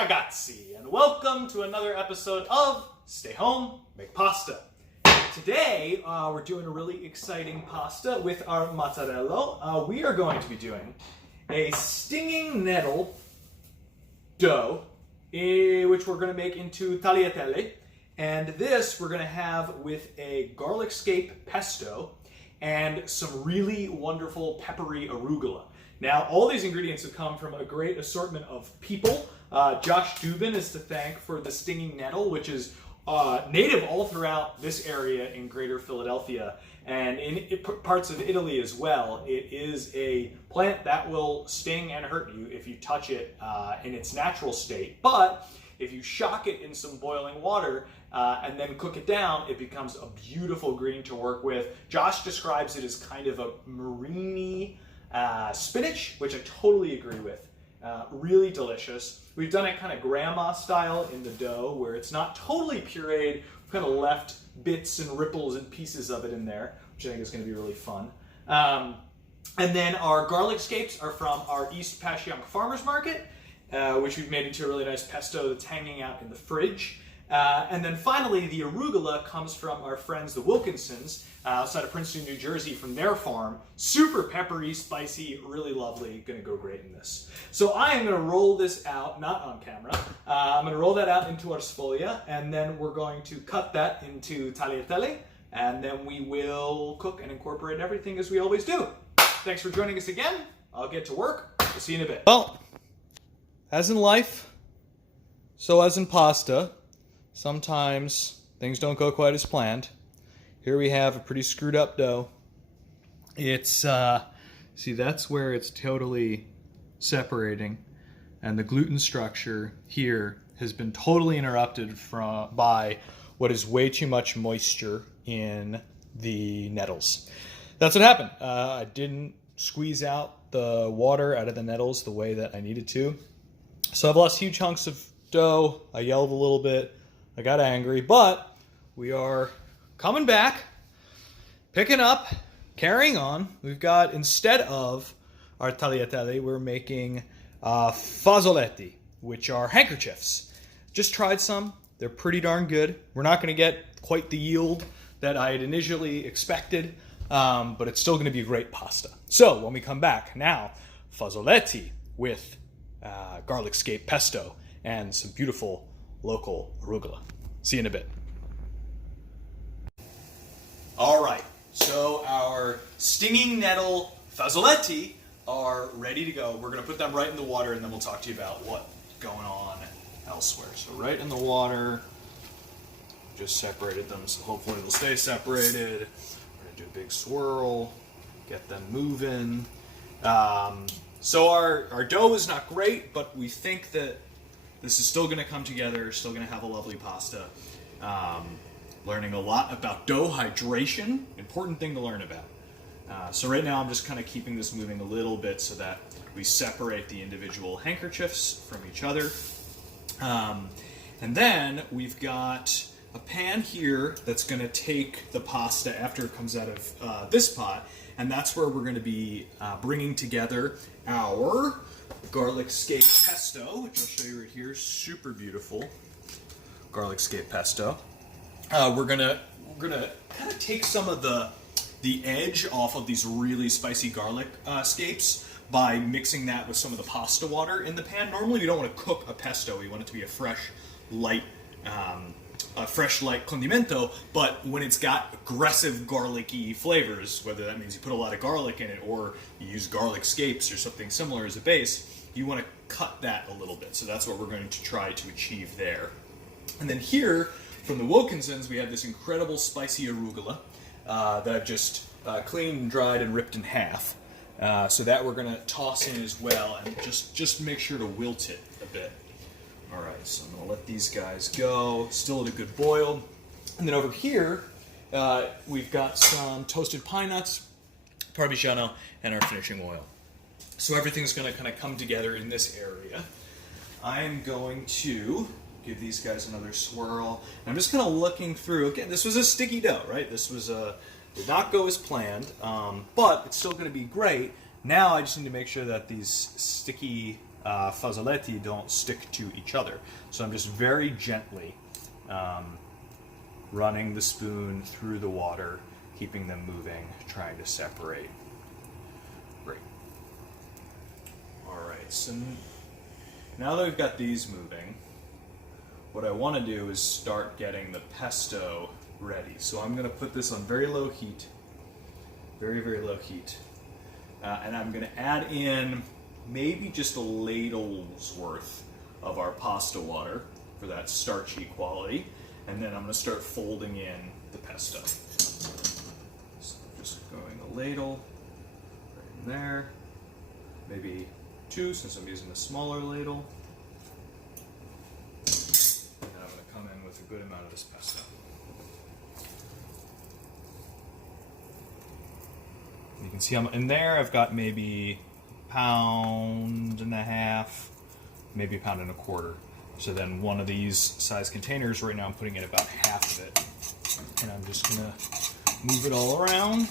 ragazzi, and welcome to another episode of Stay Home, Make Pasta. Today, we're doing a really exciting pasta with our mozzarella. We are going to be doing a stinging nettle dough, which we're going to make into tagliatelle. And this we're going to have with a garlic scape pesto and some really wonderful peppery arugula. Now, all these ingredients have come from a great assortment of people. Josh Dubin is to thank for the stinging nettle, which is native all throughout this area in greater Philadelphia and in parts of Italy as well. It is a plant that will sting and hurt you if you touch it in its natural state, but if you shock it in some boiling water and then cook it down, it becomes a beautiful green to work with. Josh describes it as kind of a marine spinach, which I totally agree with. Really delicious. We've done it kind of grandma style in the dough, where it's not totally pureed. We've kind of left bits and ripples and pieces of it in there, which I think is going to be really fun. And then our garlic scapes are from our East Passyunk Farmers Market, which we've made into a really nice pesto that's hanging out in the fridge. And then finally, the arugula comes from our friends, the Wilkinsons, outside of Princeton, New Jersey, from their farm. Super peppery, spicy, really lovely, gonna go great in this. So I am gonna roll this out, not on camera, I'm gonna roll that out into our sfoglia, and then we're going to cut that into tagliatelle, and then we will cook and incorporate everything as we always do. Thanks for joining us again. I'll get to work. We'll see you in a bit. Well, as in life, so as in pasta, sometimes things don't go quite as planned. Here we have a pretty screwed up dough. It's, see, that's where it's totally separating. And the gluten structure here has been totally interrupted by what is way too much moisture in the nettles. That's what happened. I didn't squeeze out the water out of the nettles the way that I needed to. So I've lost huge chunks of dough. I yelled a little bit. I got angry, but we are coming back, picking up, carrying on. We've got, instead of our tagliatelle, we're making fazzoletti, which are handkerchiefs. Just tried some. They're pretty darn good. We're not going to get quite the yield that I had initially expected, but it's still going to be great pasta. So when we come back, now fazzoletti with garlic scape pesto and some beautiful local arugula. See you in a bit. All right, so our stinging nettle fazzoletti are ready to go. We're going to put them right in the water, and then we'll talk to you about what's going on elsewhere. So right in the water, just separated them, so hopefully they'll stay separated. We're going to do a big swirl, get them moving. So our dough is not great, but we think that this is still going to come together, still going to have a lovely pasta. Learning a lot about dough hydration, important thing to learn about. So right now I'm just kind of keeping this moving a little bit so that we separate the individual handkerchiefs from each other. And then we've got a pan here that's going to take the pasta after it comes out of this pot, and that's where we're going to be bringing together our garlic scape pesto, which I'll show you right here. Super beautiful garlic scape pesto. We're gonna kind of take some of the edge off of these really spicy garlic scapes by mixing that with some of the pasta water in the pan. Normally, we don't want to cook a pesto. We want it to be a fresh, light condimento. But when it's got aggressive garlicky flavors, whether that means you put a lot of garlic in it or you use garlic scapes or something similar as a base, you want to cut that a little bit. So that's what we're going to try to achieve there. And then here, from the Wilkinsons, we have this incredible spicy arugula that I've just cleaned, dried, and ripped in half. So that we're going to toss in as well, and just make sure to wilt it a bit. All right, so I'm going to let these guys go, still at a good boil. And then over here, we've got some toasted pine nuts, Parmigiano, and our finishing oil. So everything's going to kind of come together in this area. I'm going to give these guys another swirl. I'm just kind of looking through. Again, this was a sticky dough, right? This was did not go as planned, but it's still going to be great. Now I just need to make sure that these sticky fazzoletti don't stick to each other. So I'm just very gently running the spoon through the water, keeping them moving, trying to separate. Great. All right, so now that we've got these moving, what I want to do is start getting the pesto ready. So I'm going to put this on very low heat, very, very low heat. And I'm going to add in maybe just a ladle's worth of our pasta water for that starchy quality. And then I'm going to start folding in the pesto. So I'm just going a ladle right in there. Maybe 2 since I'm using a smaller ladle. And then I'm going to come in with a good amount of this pesto. You can see I'm in there. I've got maybe a pound and a half, maybe a pound and a quarter. So then one of these size containers, right now I'm putting in about half of it. And I'm just gonna move it all around.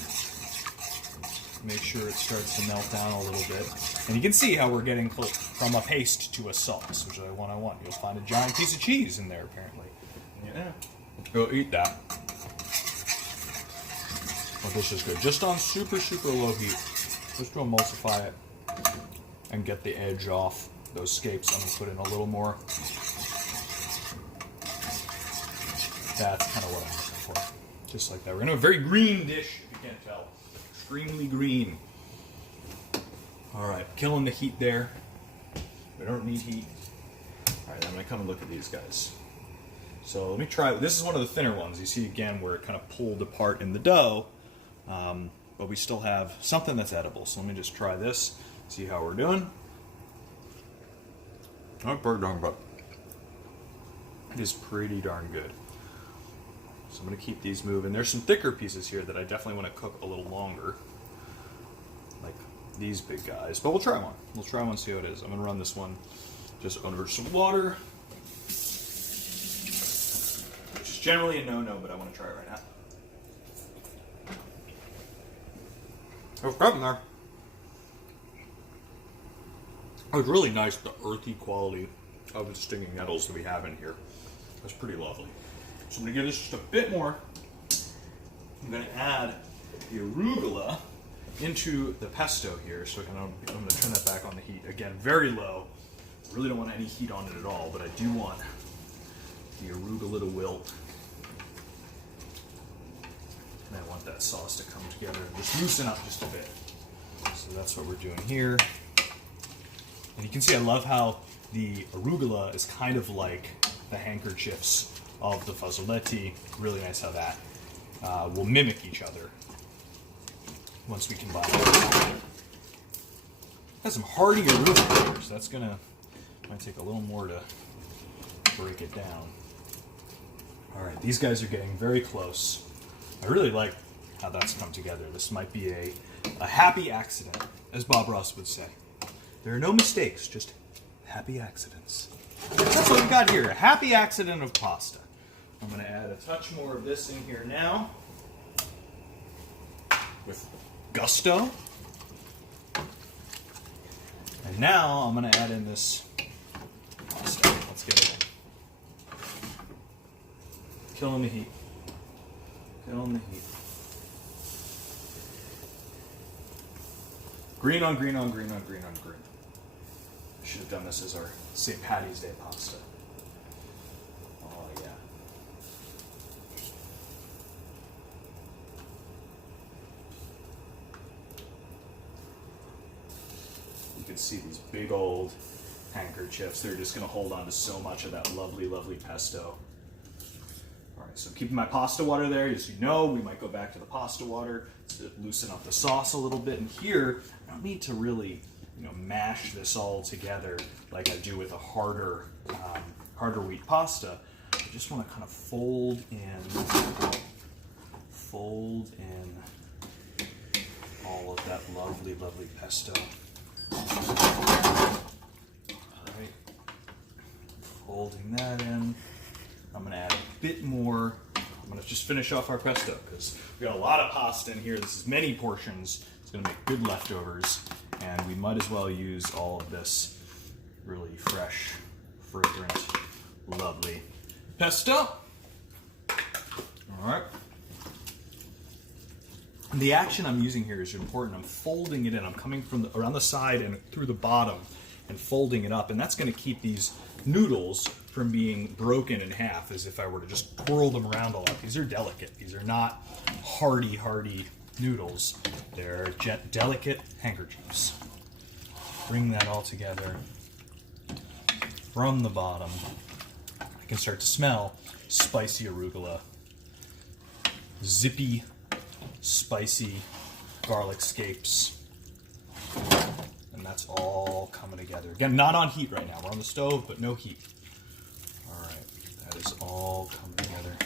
Make sure it starts to melt down a little bit. And you can see how we're getting from a paste to a sauce, which is what I want. You'll find a giant piece of cheese in there, apparently. Yeah. Go eat that. Oh, this is good. Just on super, super low heat. Just to emulsify it and get the edge off those scapes. I'm going to put in a little more. That's kind of what I'm looking for. Just like that. We're going to have a very green dish, if you can't tell. Extremely green. Alright, killing the heat there. We don't need heat. Alright, I'm going to come and look at these guys. So let me try. This is one of the thinner ones. You see again where it kind of pulled apart in the dough. But we still have something that's edible. So let me just try this, see how we're doing. Not pretty darn good. It is pretty darn good. So I'm going to keep these moving. There's some thicker pieces here that I definitely want to cook a little longer. Like these big guys. But we'll try one. We'll try one, see how it is. I'm going to run this one just under some water. Which is generally a no-no, but I want to try it right now. It's good in there. It's really nice, the earthy quality of the stinging nettles that we have in here. That's pretty lovely. So I'm going to give this just a bit more. I'm going to add the arugula into the pesto here. So I'm going to turn that back on the heat. Again, very low. I really don't want any heat on it at all, but I do want the arugula to wilt. And I want that sauce to come together and just loosen up just a bit. So that's what we're doing here. And you can see I love how the arugula is kind of like the handkerchiefs of the fazzoletti. Really nice how that will mimic each other once we combine it. Got some hearty arugula here, so that's might take a little more to break it down. All right, these guys are getting very close. I really like how that's come together. This might be a happy accident, as Bob Ross would say. There are no mistakes, just happy accidents. That's what we got here, a happy accident of pasta. I'm going to add a touch more of this in here now with gusto. And now I'm going to add in this pasta. Let's get it in. Killing the heat. Killing the heat. Green on green on green on green on green. I should have done this as our St. Patty's Day pasta. Oh yeah. You can see these big old handkerchiefs. They're just going to hold on to so much of that lovely, lovely pesto. Alright, so I'm keeping my pasta water there. As you know, we might go back to the pasta water to loosen up the sauce a little bit. And here, I don't need to really, mash this all together like I do with a harder wheat pasta. I just want to kind of fold in all of that lovely, lovely pesto. Alright, folding that in. I'm going to add a bit more. I'm going to just finish off our pesto because we got a lot of pasta in here. This is many portions. It's going to make good leftovers, and we might as well use all of this really fresh, fragrant, lovely pesto. All right. The action I'm using here is important. I'm folding it in. I'm coming from around the side and through the bottom and folding it up. And that's going to keep these noodles from being broken in half as if I were to just twirl them around a lot. These are delicate. These are not hearty noodles. They're delicate handkerchiefs. Bring that all together from the bottom. I can start to smell spicy arugula, zippy, spicy garlic scapes. And that's all coming together. Again, not on heat right now. We're on the stove, but no heat. All right, that is all coming together.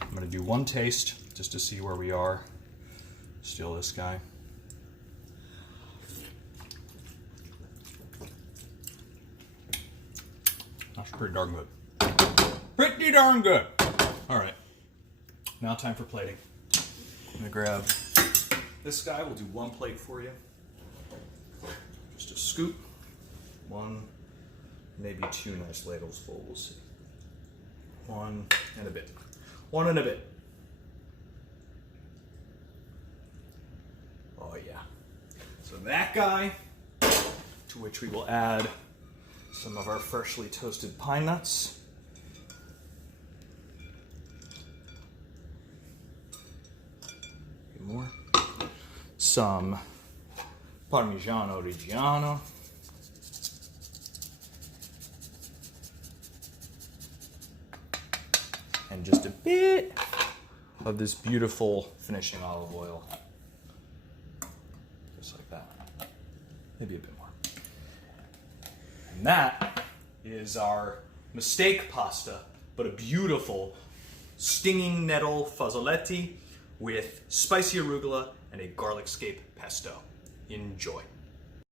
I'm going to do one taste just to see where we are. Still this guy. That's pretty darn good. Pretty darn good. All right, now time for plating. I'm going to grab this guy. We'll do one plate for you. Just a scoop. One, maybe two nice ladles full. We'll see. One and a bit. One and a bit. Oh yeah. So that guy, to which we will add some of our freshly toasted pine nuts. More. Some Parmigiano Reggiano. And just a bit of this beautiful finishing olive oil. Just like that. Maybe a bit more. And that is our mistake pasta, but a beautiful stinging nettle fazzoletti with spicy arugula and a garlic scape pesto. Enjoy.